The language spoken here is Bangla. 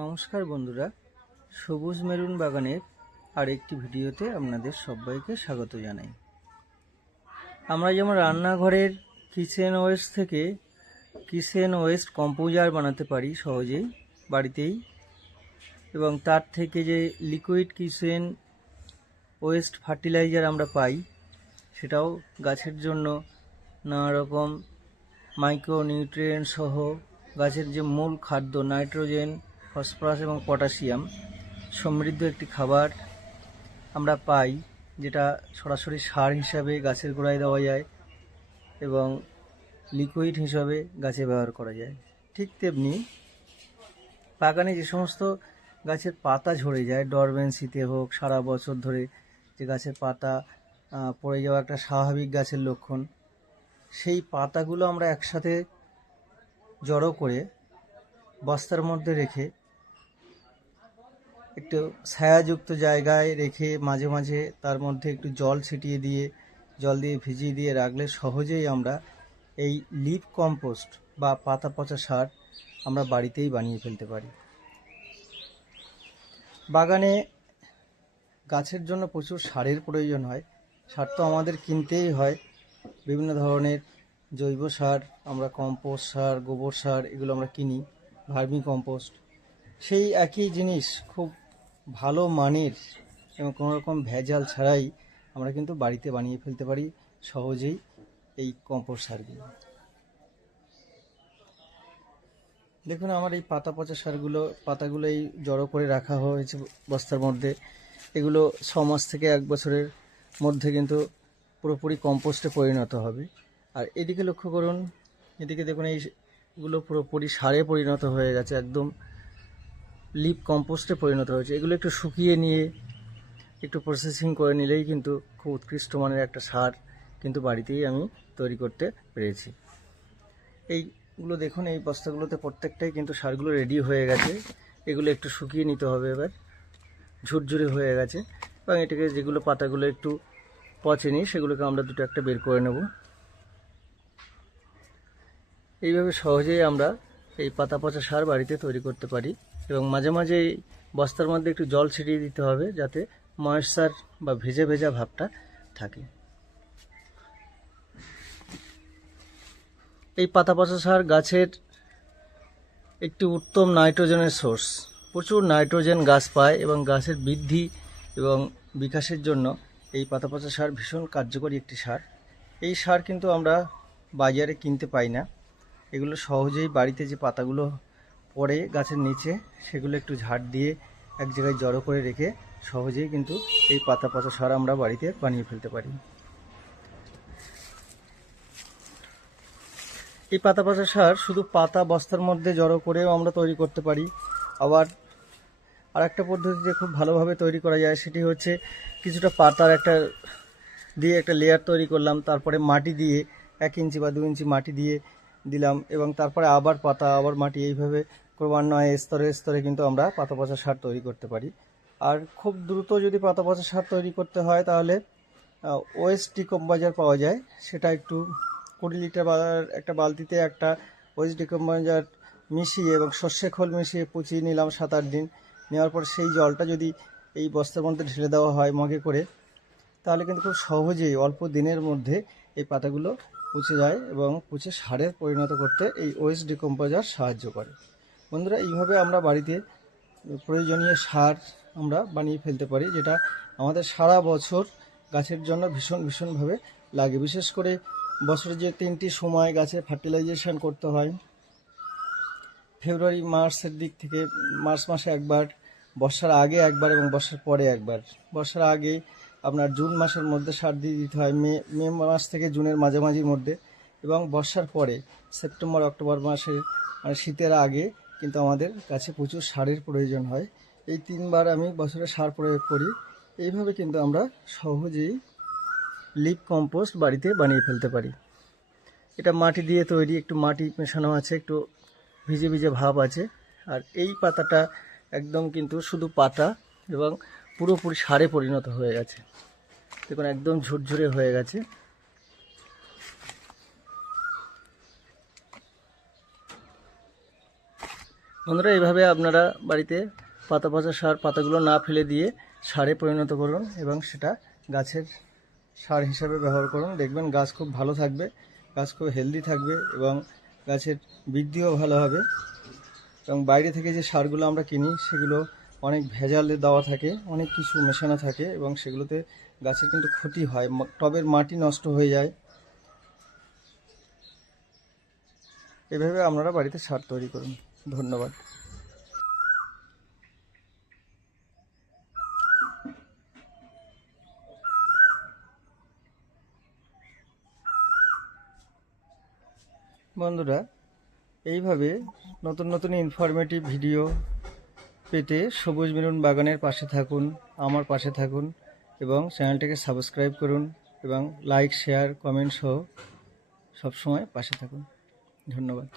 নমস্কার বন্ধুরা, সবুজ মেরুন বাগানের আরেকটি ভিডিওতে আপনাদের সবাইকে স্বাগত জানাই। আমরা যেমন রান্নাঘরের কিচেন ওয়েস্ট থেকে কিচেন ওয়েস্ট কম্পোজার বানাতে পারি সহজেই বাড়িতেই, এবং তার থেকে যে লিকুইড কিচেন ওয়েস্ট ফার্টিলাইজার আমরা পাই, সেটাও গাছের জন্য নানা রকম মাইক্রোনিউট্রিয়েন্ট সহ গাছের যে মূল খাদ্য নাইট্রোজেন, ফসফরাস এবং পটাশিয়াম সমৃদ্ধ একটি খাবার আমরা পাই, যেটা সরাসরি সার হিসাবে গাছের গোড়ায় দেওয়া যায় এবং লিকুইড হিসাবে গাছে ব্যবহার করা যায়। ঠিক তেমনি বাগানে যে সমস্ত গাছের পাতা ঝরে যায়, ডরমেন্সিতে হোক, সারা বছর ধরে যে গাছের পাতা পড়ে যাওয়া একটা স্বাভাবিক গাছের লক্ষণ, সেই পাতাগুলো আমরা একসাথে জড়ো করে বস্তার মধ্যে রেখে একটু ছায়াযুক্ত জায়গায় রেখে মাঝে মাঝে তার মধ্যে একটু জল ছিটিয়ে দিয়ে ভিজিয়ে দিয়ে রাখলে সহজেই আমরা এই লিফ কম্পোস্ট বা পাতা পচা সার আমরা বাড়িতেই বানিয়ে ফেলতে পারি। বাগানে গাছের জন্য প্রচুর সারের প্রয়োজন হয়। সার তো আমাদের কিনতেই হয়, বিভিন্ন ধরনের জৈব সার, আমরা কম্পোস্ট সার, গোবর সার এগুলো আমরা কিনি, ভার্মি কম্পোস্ট। সেই একই জিনিস খুব ভালো মানের এবং কোনো রকম ভেজাল ছাড়াই আমরা কিন্তু বাড়িতে বানিয়ে ফেলতে পারি সহজেই এই কম্পোস্ট সারগুলো। দেখুন, আমার এই পাতা পচা পাতাগুলো এই জড়ো করে রাখা হয়েছে বস্তার মধ্যে। এগুলো 6 মাস থেকে 1 বছরের মধ্যে কিন্তু পুরোপুরি কম্পোস্টে পরিণত হবে। আর এদিকে লক্ষ্য করুন, এদিকে দেখুন, এইগুলো পুরোপুরি সারে পরিণত হয়ে গেছে, একদম লিপ কম্পোস্টে পরিণত হয়েছে। এগুলো একটু শুকিয়ে নিয়ে একটু প্রসেসিং করে নিলেই কিন্তু খুব উৎকৃষ্ট মানের একটা সার কিন্তু বাড়িতেই আমি তৈরি করতে পেরেছি। এইগুলো দেখুন, এই বস্তাগুলোতে প্রত্যেকটাই কিন্তু সারগুলো রেডি হয়ে গেছে। এগুলো একটু শুকিয়ে নিতে হবে, এবার ঝুরঝুরে হয়ে গেছে। এবং এটাকে যেগুলো পাতাগুলো একটু পচেনি সেগুলোকে আমরা দুটো একটা বের করে নেব। এইভাবে সহজেই আমরা এই পাতা পচা সার বাড়িতে তৈরি করতে পারি। এবং মাঝে মাঝে এই বস্তার মধ্যে একটু জল ছিটিয়ে দিতে হবে, যাতে ময়েশ্চার বা ভেজা ভেজা ভাবটা থাকে। এই পাতা পচা সার গাছের একটি উত্তম নাইট্রোজেনের সোর্স। প্রচুর নাইট্রোজেন গাছ পায় এবং গাছের বৃদ্ধি এবং বিকাশের জন্য এই পাতা পচা সার ভীষণ কার্যকরী একটি সার। এই সার কিন্তু আমরা বাজারে কিনতে পাই না। এগুলো সহজেই বাড়িতে যে পাতাগুলো পড়ে গাছের নিচে, সেগুলো একটু ঝাড় দিয়ে এক জায়গায় জড়ো করে রেখে সহজেই কিন্তু এই পাতা পচা সার আমরা বাড়িতে বানিয়ে ফেলতে পারি। এই পাতা পচা সার শুধু পাতা বস্তার মধ্যে জড়ো করেও আমরা তৈরি করতে পারি। আবার আরেকটা পদ্ধতিতে খুব ভালোভাবে তৈরি করা যায়, সেটি হচ্ছে কিছুটা পাতার একটা লেয়ার তৈরি করলাম, তারপরে মাটি দিয়ে 1 ইঞ্চি বা 2 ইঞ্চি মাটি দিয়ে দিলাম, এবং তারপরে আবার পাতা, আবার মাটি, এইভাবে ক্রমান্বয়ে স্তরে স্তরে কিন্তু আমরা পাতা পচা সার তৈরি করতে পারি। আর খুব দ্রুত যদি পাতা পচা সার তৈরি করতে হয়, তাহলে ওয়েস্ট ডিকম্পোজার পাওয়া যায়। সেটা একটু 20 লিটার একটা বালতিতে একটা ওয়েস্ট ডিকম্পোজার মিশিয়ে এবং সর্ষে খোল মিশিয়ে পচিয়ে নিলাম 7-8 দিন। নেওয়ার পর সেই জলটা যদি এই বস্তার মধ্যে ঢেলে দেওয়া হয় মগে করে, তাহলে কিন্তু খুব সহজেই অল্প দিনের মধ্যে এই পাতাগুলো পচে যায় এবং পচে সারে পরিণত করতে এই ওয়েস্ট ডিকম্পোজার সাহায্য করে। বন্ধুরা, এইভাবে আমরা বাড়িতে প্রয়োজনীয় সার আমরা বানিয়ে ফেলতে পারি, যেটা আমাদের সারা বছর গাছের জন্য ভীষণভাবে লাগে। বিশেষ করে বছরে যে 3টি সময় গাছে ফার্টিলাইজেশন করতে হয়, ফেব্রুয়ারি মার্চের দিক থেকে, মার্চ মাসে একবার, বর্ষার আগে একবার এবং বর্ষার পরে একবার। বর্ষার আগে আপনার জুন মাসের মধ্যে সার দিয়ে দিতে হয়, মে মাস থেকে জুনের মাঝামাঝির মধ্যে, এবং বর্ষার পরে সেপ্টেম্বর অক্টোবর মাসে, মানে শীতের আগে কিন্তু আমাদের কাছে প্রচুর সারের প্রয়োজন হয়। এই 3 বার আমি বছরে সার প্রয়োগ করি। এইভাবে কিন্তু আমরা সহজেই লিপ কম্পোস্ট বাড়িতে বানিয়ে ফেলতে পারি। এটা মাটি দিয়ে তৈরি, একটু মাটি মেশানো আছে, একটু ভিজে ভিজে ভাব আছে। আর এই পাতাটা একদম কিন্তু শুধু পাতা এবং পুরোপুরি সারে পরিণত হয়ে গেছে। দেখুন, একদম ঝুরঝুরে হয়ে গেছে। বন্ধুরা, এইভাবে আপনারা বাড়িতে পাতা পচা সার পাতাগুলো না ফেলে দিয়ে সারে পরিণত করুন এবং সেটা গাছের সার হিসাবে ব্যবহার করুন। দেখবেন গাছ খুব ভালো থাকবে, গাছ খুব হেলদি থাকবে এবং গাছের বৃদ্ধিও ভালো হবে। এবং বাইরে থেকে যে সারগুলো আমরা কিনি সেগুলো অনেক ভেজাল দেওয়া থাকে, অনেক কিছু মেশানো থাকে এবং সেগুলোতে গাছের কিন্তু ক্ষতি হয়, টবের মাটি নষ্ট হয়ে যায়। এভাবে আপনারা বাড়িতে সার তৈরি করুন। ধন্যবাদ। বন্ধুরা, এইভাবে নতুন নতুন ইনফরমেটিভ ভিডিও পেতে সবুজ মেরুন বাগানের পাশে থাকুন, আমার পাশে থাকুন এবং চ্যানেলটিকে সাবস্ক্রাইব করুন এবং লাইক, শেয়ার, কমেন্ট সহ সবসময় পাশে থাকুন। ধন্যবাদ।